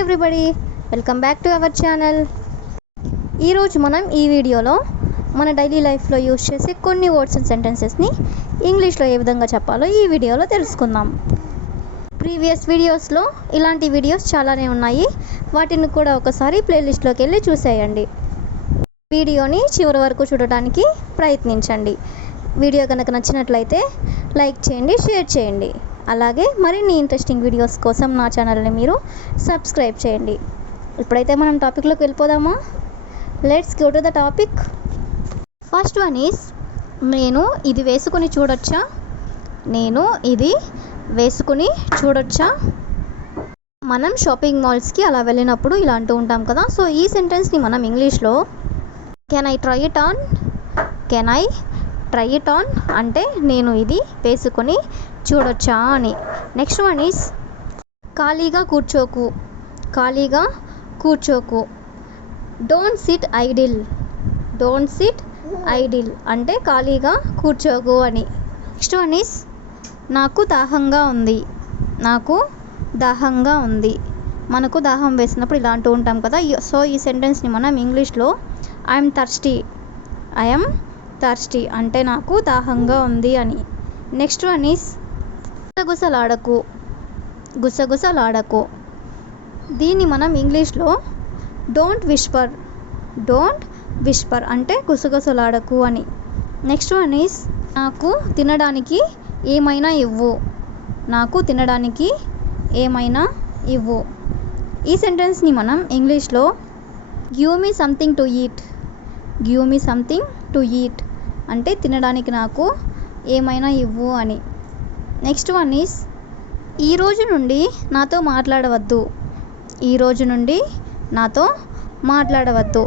Everybody, welcome back to our channel. ఈరోజు మనం ఈ వీడియోలో మన డైలీ లైఫ్లో యూజ్ చేసే కొన్ని వర్డ్స్ అండ్ సెంటెన్సెస్ని ఇంగ్లీష్లో ఏ విధంగా చెప్పాలో ఈ వీడియోలో తెలుసుకుందాం. ప్రీవియస్ వీడియోస్లో ఇలాంటి వీడియోస్ చాలానే ఉన్నాయి, వాటిని కూడా ఒకసారి ప్లేలిస్ట్లోకి వెళ్ళి చూసేయండి. వీడియోని చివరి వరకు చూడటానికి ప్రయత్నించండి. వీడియో కనుక నచ్చినట్లయితే లైక్ చేయండి, షేర్ చేయండి. అలాగే మరిన్ని ఇంట్రెస్టింగ్ వీడియోస్ కోసం నా ఛానల్ని మీరు సబ్స్క్రైబ్ చేయండి. ఇప్పుడైతే మనం టాపిక్లోకి వెళ్ళిపోదామా? Let's go to the topic. First one is నేను ఇది వేసుకుని చూడొచ్చా. నేను ఇది వేసుకుని చూడొచ్చా. మనం షాపింగ్ మాల్స్కి అలా వెళ్ళినప్పుడు ఇలా అంటూ ఉంటాం కదా. సో ఈ సెంటెన్స్ని మనం ఇంగ్లీష్లో can I try it on, can I try it on అంటే నేను ఇది వేసుకొని చూడొచ్చా అని. నెక్స్ట్ వన్ ఈస్ ఖాళీగా కూర్చోకు, ఖాళీగా కూర్చోకు. Don't sit idle, don't sit idle అంటే ఖాళీగా కూర్చోకు అని. నెక్స్ట్ వన్ ఈస్ నాకు దాహంగా ఉంది, నాకు దాహంగా ఉంది. మనకు దాహం వేసినప్పుడు ఇలా అంటూ ఉంటాం కదా. సో ఈ సెంటెన్స్ని మనం ఇంగ్లీష్లో ఐఎమ్ థర్స్టీ, ఐఎమ్ థర్స్టీ అంటే నాకు దాహంగా ఉంది అని. నెక్స్ట్ వన్ ఈస్ గుసగుసలాడకు, గుసగుసలాడకు. దీన్ని మనం ఇంగ్లీష్లో డోంట్ విస్పర్, డోంట్ విస్పర్ అంటే గుసగుసలాడకు అని. నెక్స్ట్ వన్ ఈస్ నాకు తినడానికి ఏమైనా ఇవ్వు, నాకు తినడానికి ఏమైనా ఇవ్వు. ఈ సెంటెన్స్ని మనం ఇంగ్లీష్లో give me something to eat, give me something to eat అంటే తినడానికి నాకు ఏమైనా ఇవ్వు అని. నెక్స్ట్ వన్ ఈస్ ఈ రోజు నుండి నాతో మాట్లాడవద్దు, ఈ రోజు నుండి నాతో మాట్లాడవద్దు.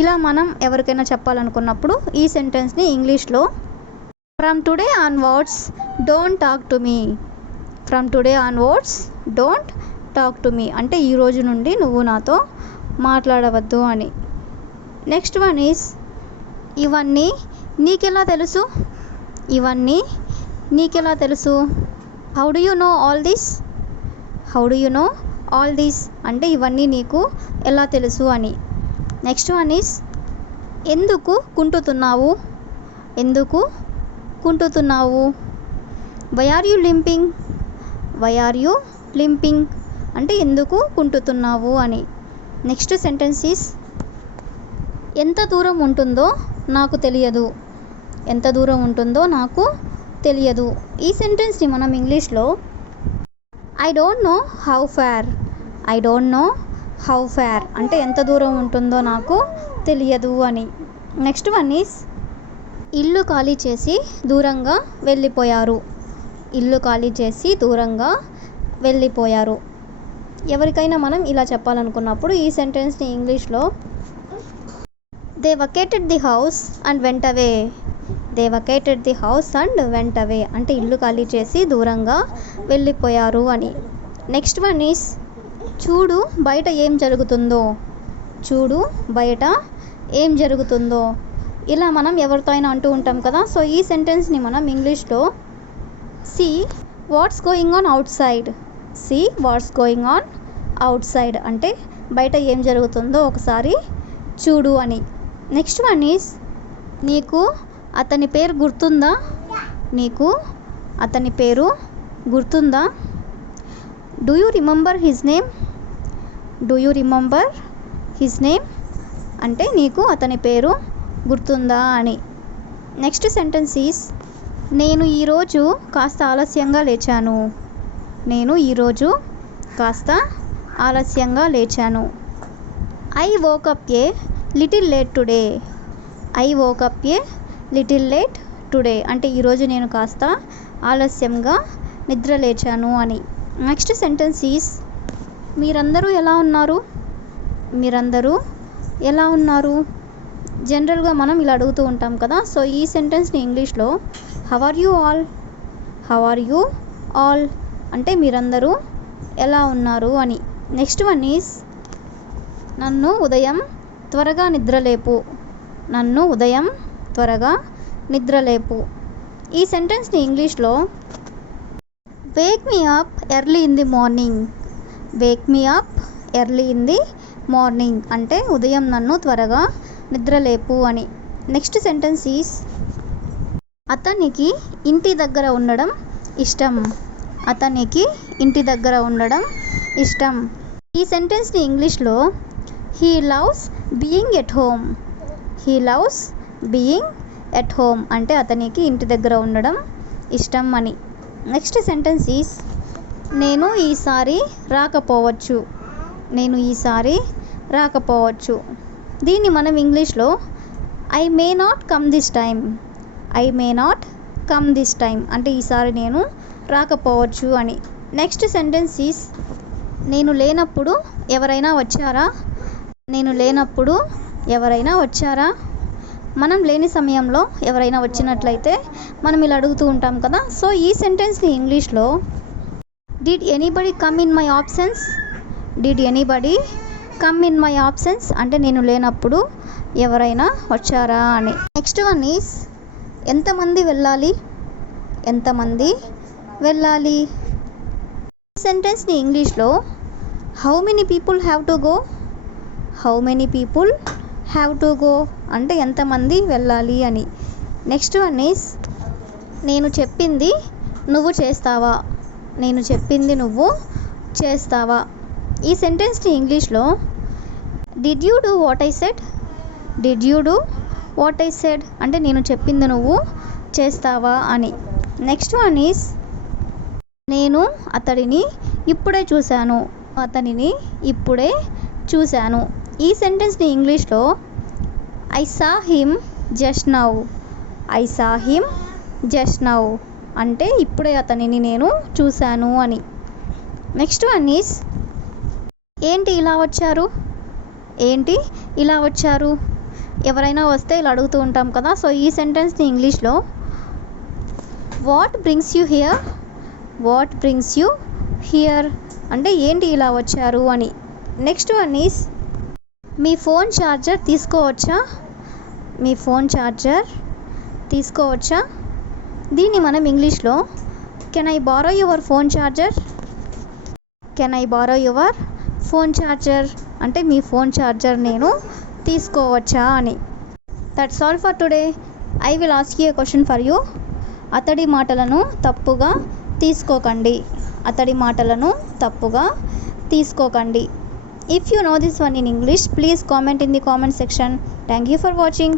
ఇలా మనం ఎవరికైనా చెప్పాలనుకున్నప్పుడు ఈ సెంటెన్స్ని ఇంగ్లీష్లో from today onwards don't talk to me, from today onwards don't talk to me అంటే ఈ రోజు నుండి నువ్వు నాతో మాట్లాడవద్దు అని. నెక్స్ట్ వన్ ఈస్ ఇవన్నీ నీకెలా తెలుసు, ఇవన్నీ నీకెలా తెలుసు. How do you know all this, how do you know all this అంటే ఇవన్నీ నీకు ఎలా తెలుసు అని. నెక్స్ట్ వన్ ఈస్ ఎందుకు కుంటుతున్నావు, ఎందుకు కుంటుతున్నావు. Why are you limping, why are you limping అంటే ఎందుకు కుంటుతున్నావు అని. నెక్స్ట్ సెంటెన్స్ ఈస్ ఎంత దూరం ఉంటుందో నాకు తెలియదు, ఎంత దూరం ఉంటుందో నాకు తెలియదు. ఈ సెంటెన్స్ని మనం ఇంగ్లీష్లో I don't know how far, I don't know how far అంటే ఎంత దూరం ఉంటుందో నాకు తెలియదు అని. నెక్స్ట్ వన్ ఈస్ ఇల్లు ఖాళీ చేసి దూరంగా వెళ్ళిపోయారు, ఇల్లు ఖాళీ చేసి దూరంగా వెళ్ళిపోయారు. ఎవరికైనా మనం ఇలా చెప్పాలనుకున్నప్పుడు ఈ సెంటెన్స్ని ఇంగ్లీష్లో they vacated the house and went away, they vacated the house and went away అంటే ఇల్లు ఖాళీ చేసి దూరంగా వెళ్ళిపోయారు అని. నెక్స్ట్ వన్ ఈస్ చూడు బయట ఏం జరుగుతుందో, చూడు బయట ఏం జరుగుతుందో. ఇలా మనం ఎవరితో అయినా అంటూ ఉంటాం కదా. సో ఈ సెంటెన్స్ని మనం ఇంగ్లీష్లో see what's going on outside, see what's going on outside అంటే బయట ఏం జరుగుతుందో ఒకసారి చూడు అని. నెక్స్ట్ వన్ ఈస్ నీకు అతని పేరు గుర్తుందా, నీకు అతని పేరు గుర్తుందా. Do you remember his name, do you remember his name అంటే నీకు అతని పేరు గుర్తుందా అని. నెక్స్ట్ సెంటెన్స్ ఈస్ నేను ఈరోజు కాస్త ఆలస్యంగా లేచాను, నేను ఈరోజు కాస్త ఆలస్యంగా లేచాను. I woke up a little late today, I woke up a little late today అంటే ఈరోజు నేను కాస్త ఆలస్యంగా నిద్ర లేచాను అని. నెక్స్ట్ సెంటెన్స్ ఈస్ మీరందరూ ఎలా ఉన్నారు, మీరందరూ ఎలా ఉన్నారు. జనరల్గా మనం ఇలా అడుగుతూ ఉంటాం కదా. సో ఈ సెంటెన్స్ని ఇంగ్లీష్లో how are you all, how are you all అంటే మీరందరూ ఎలా ఉన్నారు అని. నెక్స్ట్ వన్ ఈస్ నన్ను ఉదయం త్వరగా నిద్రలేపు, నన్ను ఉదయం త్వరగా నిద్రలేపు. ఈ సెంటెన్స్ని ఇంగ్లీష్లో Wake me up early in the morning, Wake me up early in the morning అంటే ఉదయం నన్ను త్వరగా నిద్రలేపు అని. నెక్స్ట్ సెంటెన్స్ ఈస్ అతనికి ఇంటి దగ్గర ఉండడం ఇష్టం. అతనికి ఇంటి దగ్గర ఉండడం ఇష్టం. ఈ సెంటెన్స్ని ఇంగ్లీష్లో he loves being at home. He loves being at home అంటే అతనికి ఇంటి దగ్గర ఉండడం ఇష్టం అని. నెక్స్ట్ సెంటెన్స్ ఈస్ నేను ఈసారి రాకపోవచ్చు. నేను ఈసారి రాకపోవచ్చు. దీన్ని మనం ఇంగ్లీష్లో I may not come this time. I may not come this time అంటే ఈసారి నేను రాకపోవచ్చు అని. నెక్స్ట్ సెంటెన్స్ ఈస్ నేను లేనప్పుడు ఎవరైనా వచ్చారా. నేను లేనప్పుడు ఎవరైనా వచ్చారా. మనం లేని సమయంలో ఎవరైనా వచ్చినట్లయితే మనం ఇలా అడుగుతూ ఉంటాం కదా. సో ఈ సెంటెన్స్ని ఇంగ్లీష్లో did anybody come in my absence. Did anybody come in my absence అంటే నేను లేనప్పుడు ఎవరైనా వచ్చారా అని. నెక్స్ట్ వన్ ఈస్ ఎంతమంది వెళ్ళాలి. ఎంతమంది వెళ్ళాలి. ఈ సెంటెన్స్ని ఇంగ్లీష్లో how many people have to go. How many people have to go అంటే ఎంతమంది వెళ్ళాలి అని. నెక్స్ట్ వన్ ఈస్ నేను చెప్పింది నువ్వు చేస్తావా. నేను చెప్పింది నువ్వు చేస్తావా. ఈ సెంటెన్స్ని ఇంగ్లీష్లో did you do what I said. Did you do what I said అంటే నేను చెప్పింది నువ్వు చేస్తావా అని. నెక్స్ట్ వన్ ఈస్ నేను అతడిని ఇప్పుడే చూశాను. అతనిని ఇప్పుడే చూశాను. ఈ సెంటెన్స్ని ఇంగ్లీష్లో I saw him just now. I saw him just now అంటే ఇప్పుడే అతనిని నేను చూశాను అని. నెక్స్ట్ వన్ ఈస్ ఏంటి ఇలా వచ్చారు. ఏంటి ఇలా వచ్చారు. ఎవరైనా వస్తే ఇలా అడుగుతూ ఉంటాం కదా. సో ఈ సెంటెన్స్ని ఇంగ్లీష్లో what brings you here. What brings you here అంటే ఏంటి ఇలా వచ్చారు అని. నెక్స్ట్ వన్ ఈస్ మీ ఫోన్ ఛార్జర్ తీసుకోవచ్చా. మీ ఫోన్ ఛార్జర్ తీసుకోవచ్చా. దీన్ని మనం ఇంగ్లీష్లో can I borrow your phone charger. Can I borrow your phone charger అంటే మీ ఫోన్ ఛార్జర్ నేను తీసుకోవచ్చా అని. That's all for today. I will ask you a question for you. అతడి మాటలను తప్పుగా తీసుకోకండి. అతడి మాటలను తప్పుగా తీసుకోకండి. If you know this one in English, please comment in the comment section. Thank you for watching.